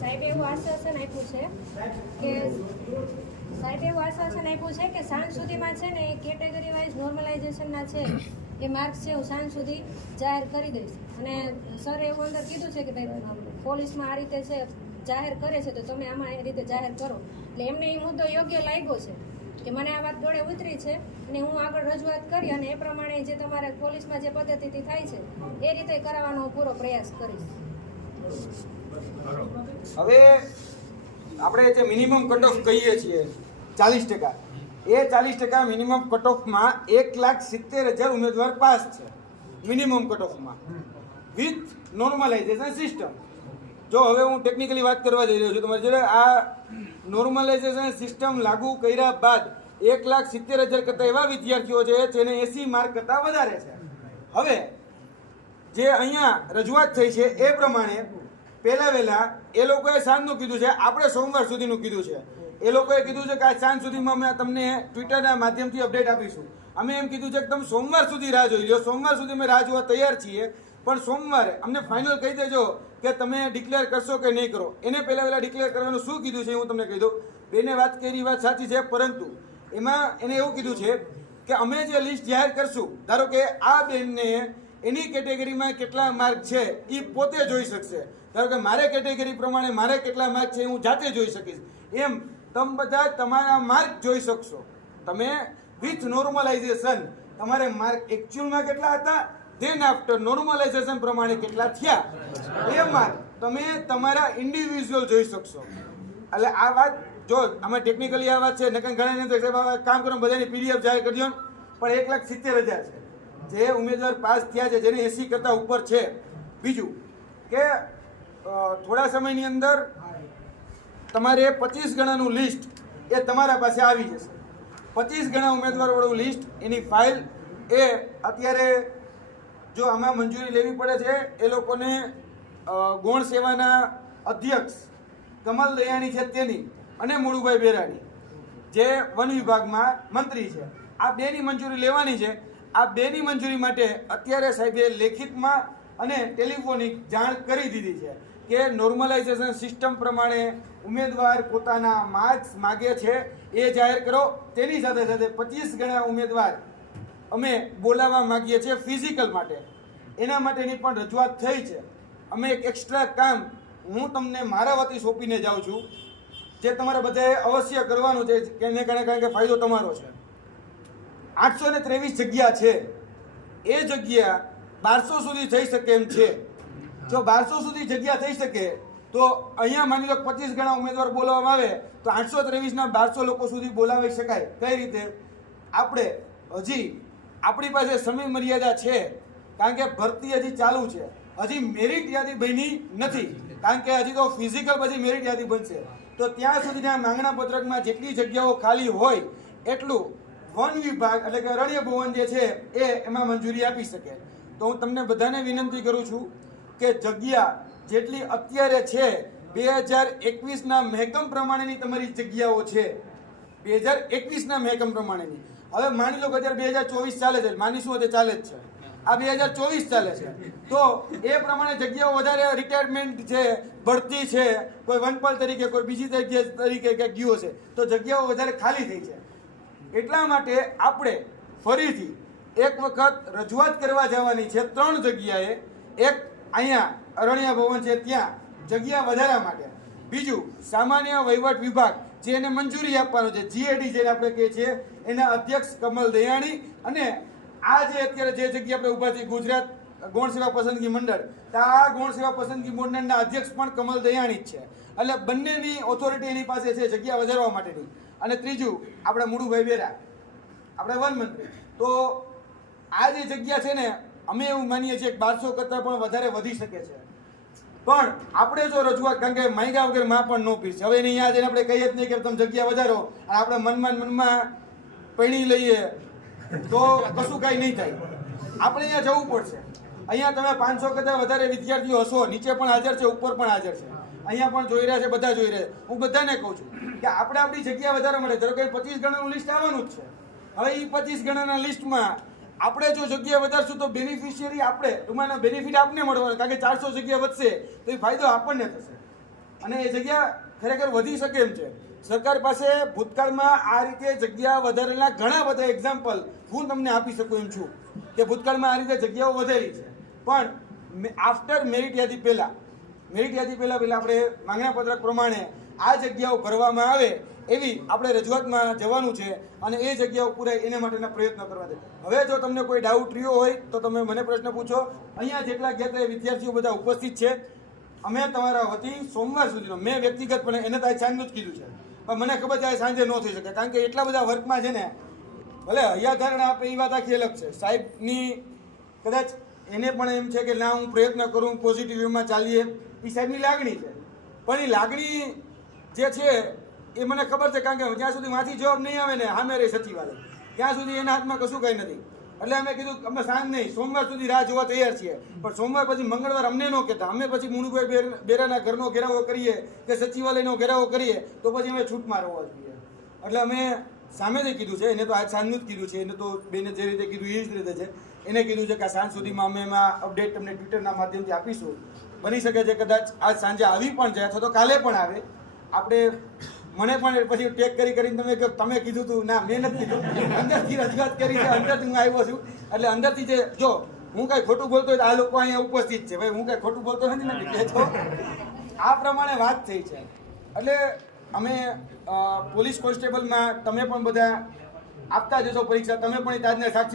સાહેબે એવું આશ્વાસન આપ્યું છે કે સાહેબે એવું આશ્વાસન આપ્યું છે કે સાંજ સુધીમાં છે ને એ કેટેગરી નોર્મલાઇઝેશનના છે એ માર્ક્સ છે હું સાંજ સુધી જાહેર કરી દઈશ અને સરે એવું અંદર કીધું છે કે પોલીસમાં આ રીતે છે જાહેર કરે છે તો તમે આમાં એ રીતે જાહેર કરો એટલે એમને એ મુદ્દો યોગ્ય લાગ્યો છે કે મને આ વાત ગળે ઉતરી છે અને હું આગળ રજૂઆત કરી અને એ પ્રમાણે જે તમારે પોલીસમાં જે પદ્ધતિથી થાય છે એ રીતે કરાવવાનો પૂરો પ્રયાસ કરીશ હવે આપણે જે મિનિમમ કટ ઓફ કહીએ છીએ ચાલીસ ટકા એ ચાલીસ ટકા મિનિમમ કટ ઓફમાં એક લાખ સિત્તેર હજાર ઉમેદવાર પાસ છે મિનિમમ કટ ઓફમાં વિથ નોર્મલાઇઝેશન સિસ્ટમ જો હવે હું ટેકનિકલી વાત કરવા જઈ રહ્યો છું તમારી જોડે આ નોર્મલાઇઝેશન સિસ્ટમ લાગુ કર્યા બાદ એક લાખ સિત્તેર હજાર કરતાં એવા વિદ્યાર્થીઓ છે જેને એસી માર્ક કરતાં વધારે છે હવે જે અહીંયા રજૂઆત થઈ છે એ પ્રમાણે પહેલાં વહેલાં એ લોકોએ સાંજનું કીધું છે આપણે સોમવાર સુધીનું કીધું છે એ લોકોએ કીધું છે કે આજ સાંજ સુધીમાં અમે તમને ટ્વિટરના માધ્યમથી અપડેટ આપીશું અમે એમ કીધું છે કે તમે સોમવાર સુધી રાહ જોઈ લો સોમવાર સુધી અમે રાહ જોવા તૈયાર છીએ પણ સોમવારે અમને ફાઇનલ કહી દેજો કે તમે ડિક્લેર કરશો કે નહીં કરો એને પહેલાં વહેલાં ડિક્લેર કરવાનું શું કીધું છે હું તમને કહી દઉં બેને વાત કરી વાત સાચી છે પરંતુ એમાં એને એવું કીધું છે કે અમે જે લિસ્ટ જાહેર કરશું ધારો કે આ બેનને એની કેટેગરીમાં કેટલા માર્ક છે એ પોતે જોઈ શકશે ધારો કે મારે કેટેગરી પ્રમાણે મારે કેટલા માર્ક છે હું જાતે જોઈ શકીશ એમ તમે બધા તમારા માર્ક જોઈ શકશો તમે વિથ નોર્મલાઇઝેશન તમારે માર્ક એકચ્યુઅલમાં કેટલા હતા ધેન આફ્ટર નોર્મલાઇઝેશન પ્રમાણે કેટલા થયા એ માર્ક તમે તમારા ઇન્ડિવિજ્યુઅલ જોઈ શકશો એટલે આ વાત જો અમે ટેકનિકલી આ વાત છે નકર ઘણા કામ કરો બધાની પીડીએફ જાહેર કરજો પણ એક લાખ સિત્તેર હજાર છે જે ઉમેદવાર પાસ થયા છે જેને એસી કરતાં ઉપર છે બીજું કે થોડા સમયની અંદર તમારે પચીસ ગણાનું લિસ્ટ એ તમારા પાસે આવી જશે પચીસ ગણા ઉમેદવારવાળું લિસ્ટ એની ફાઇલ એ અત્યારે જો આમાં મંજૂરી લેવી પડે છે એ લોકોને ગૌણ સેવાના અધ્યક્ષ કમલ દયાણી છે તેની અને મુળુભાઈ બેરાણી જે વન વિભાગમાં મંત્રી છે આ બેની મંજૂરી લેવાની છે આ બેની મંજૂરી માટે અત્યારે સાહેબે લેખિતમાં અને ટેલિફોનિક જાણ કરી દીધી છે કે નોર્મલાઇઝેશન સિસ્ટમ પ્રમાણે ઉમેદવાર પોતાના માર્ક્સ માગે છે એ જાહેર કરો તેની સાથે સાથે પચીસ ગણા ઉમેદવાર અમે બોલાવવા માગીએ છીએ ફિઝિકલ માટે એના માટેની પણ રજૂઆત થઈ છે અમે એક એક્સ્ટ્રા કામ હું તમને મારા વતી સોંપીને જાઉં છું જે તમારે બધાએ અવશ્ય કરવાનું છે એને કારણે કારણ કે ફાયદો તમારો છે આઠસો ને ત્રેવીસ જગ્યા છે એ જગ્યા બારસો સુધી થઈ શકે એમ છે જો બારસો સુધી જગ્યા થઈ શકે તો અહીંયા માની લો પચીસ ગણા ઉમેદવાર બોલાવવામાં આવે તો આઠસો ત્રેવીસના બારસો લોકો સુધી બોલાવી શકાય કઈ રીતે આપણે હજી આપણી પાસે સમય મર્યાદા છે કારણ કે ભરતી હજી ચાલુ છે હજી મેરિટ યાદી બની નથી કારણ કે હજી તો ફિઝિકલ પછી મેરિટ યાદી બનશે તો ત્યાં સુધીના માંગણા પત્રકમાં જેટલી જગ્યાઓ ખાલી હોય એટલું વન વિભાગ એટલે કે અરણ્ય ભુવન જે છે એ એમાં મંજૂરી આપી શકે તો હું તમને બધાને વિનંતી કરું છું કે જગ્યા જેટલી અત્યારે છે બે હજાર એકવીસના મહેકમ પ્રમાણેની તમારી જગ્યાઓ છે બે હજાર એકવીસના મહેકમ પ્રમાણેની હવે માની લો કે અત્યારે બે હજાર ચોવીસ ચાલે છે માનીશું તે ચાલે જ છે આ બે હજાર ચોવીસ ચાલે છે તો એ પ્રમાણે જગ્યાઓ વધારે રિટાયરમેન્ટ છે ભરતી છે કોઈ વનપાલ તરીકે કોઈ બીજી જગ્યા તરીકે ક્યાંક ગયો છે તો જગ્યાઓ વધારે ખાલી થઈ છે એટલા માટે આપણે ફરીથી એક વખત રજૂઆત કરવા જવાની છે ત્રણ જગ્યાએ એક અહીંયા અરણ્ય ભવન છે ત્યાં જગ્યા વધારા માટે બીજું સામાન્ય વહીવટ વિભાગ જે એને મંજૂરી આપવાનો છે જીએડી જેને આપણે કહીએ છીએ એના અધ્યક્ષ કમલ દયાણી અને આ જે અત્યારે જે જગ્યા આપણે ઊભા છીએ ગુજરાત ગૌણ સેવા પસંદગી મંડળ તો આ ગૌણ સેવા પસંદગી મંડળના અધ્યક્ષ પણ કમલ દયાણી જ છે એટલે બંનેની ઓથોરિટી એની પાસે છે જગ્યા વધારવા માટેની અને ત્રીજું આપણે મુળુભાઈ બેરા આપણા વનમંત્રી તો આ જે જગ્યા છે ને અમે એવું માનીએ છીએ કે બારસો કરતાં પણ વધારે વધી શકે છે પણ આપણે જો રજૂઆત કારણ કે માયગા વગર પણ નો પીસ હવે નહીં આજે આપણે કહીએ જ નહીં કે તમે જગ્યા વધારો અને આપણે મનમાં મનમાં પૈણી લઈએ તો કશું કાંઈ નહીં થાય આપણે અહીંયા જવું પડશે અહીંયા તમે પાંચસો કરતાં વધારે વિદ્યાર્થીઓ હશો નીચે પણ હાજર છે ઉપર પણ હાજર છે અહીંયા પણ જોઈ રહ્યા છે બધા જોઈ રહ્યા છે હું બધાને કહું છું કે આપણે આપણી જગ્યા વધારે મળે ધારો કે પચીસ ગણાનું લિસ્ટ આવવાનું જ છે હવે એ પચીસ ગણાના લિસ્ટમાં આપણે જો જગ્યા વધારશું તો બેનિફિશિયરી આપણે એમાંના બેનિફિટ આપને મળવાનો કારણ કે ચારસો જગ્યા વધશે તો એ ફાયદો આપણને થશે અને એ જગ્યા ખરેખર વધી શકે એમ છે સરકાર પાસે ભૂતકાળમાં આ રીતે જગ્યા વધારેલા ઘણા બધા એક્ઝામ્પલ હું તમને આપી શકું એમ છું કે ભૂતકાળમાં આ રીતે જગ્યાઓ વધેલી છે પણ આફ્ટર મેરિટ યાદી પહેલાં મેરિટ યાદી પહેલાં પહેલાં આપણે માંગણા પત્રક પ્રમાણે આ જગ્યાઓ ભરવામાં આવે એવી આપણે રજૂઆતમાં જવાનું છે અને એ જગ્યાઓ પૂરાય એના માટેના પ્રયત્ન કરવા દે હવે જો તમને કોઈ ડાઉટ રહ્યો હોય તો તમે મને પ્રશ્ન પૂછો અહીંયા જેટલા ગયા વિદ્યાર્થીઓ બધા ઉપસ્થિત છે અમે તમારા વતી સોમવાર સુધીનો મેં વ્યક્તિગત પણ એને તો સાંજનું જ કીધું છે પણ મને ખબર છે સાંજે ન થઈ શકે કારણ કે એટલા બધા વર્કમાં છે ને ભલે હૈયાધારણા આપે એ વાત આખી અલગ છે સાહેબની કદાચ એને પણ એમ છે કે ના હું પ્રયત્ન કરું પોઝિટિવ પોઝિટિવમાં ચાલીએ એ સાહેબની લાગણી છે પણ એ લાગણી જે છે એ મને ખબર છે કારણ કે જ્યાં સુધી માથી જવાબ નહીં આવે ને સામે રહી સચિવાલય ત્યાં સુધી એના હાથમાં કશું કંઈ નથી એટલે અમે કીધું અમે સાંજ નહીં સોમવાર સુધી રાહ જોવા તૈયાર છીએ પણ સોમવાર પછી મંગળવાર અમને ન કહેતા અમે પછી મુનુભાઈ બેરાના ઘરનો ઘેરાવો કરીએ કે સચિવાલયનો ઘેરાવો કરીએ તો પછી અમે છૂટમાં મારવા જોઈએ એટલે અમે સામે જ કીધું છે એને તો આજ સાંજનું જ કીધું છે એને તો બેને જે રીતે કીધું એ જ રીતે છે એને કીધું છે કે સાંજ સુધીમાં અમે એમાં અપડેટ તમને ટ્વિટરના માધ્યમથી આપીશું બની શકે છે કદાચ આજ સાંજે આવી પણ જાય અથવા તો કાલે પણ આવે આપણે મને પણ પછી ટેક કરી કરીને તમે કહો તમે કીધું હતું ના મેં નથી કીધું અંદરથી રજૂઆત કરી છે અંદરથી હું આવ્યો છું એટલે અંદરથી જે જો હું કાંઈ ખોટું બોલતો હોય તો આ લોકો અહીંયા ઉપસ્થિત છે ભાઈ હું કાંઈ ખોટું બોલતો નથી નથી કહેતો આ પ્રમાણે વાત થઈ છે એટલે અમે પોલીસ કોન્સ્ટેબલમાં તમે પણ બધા આપતા જશો પરીક્ષા તમે પણ તાજના સાક્ષી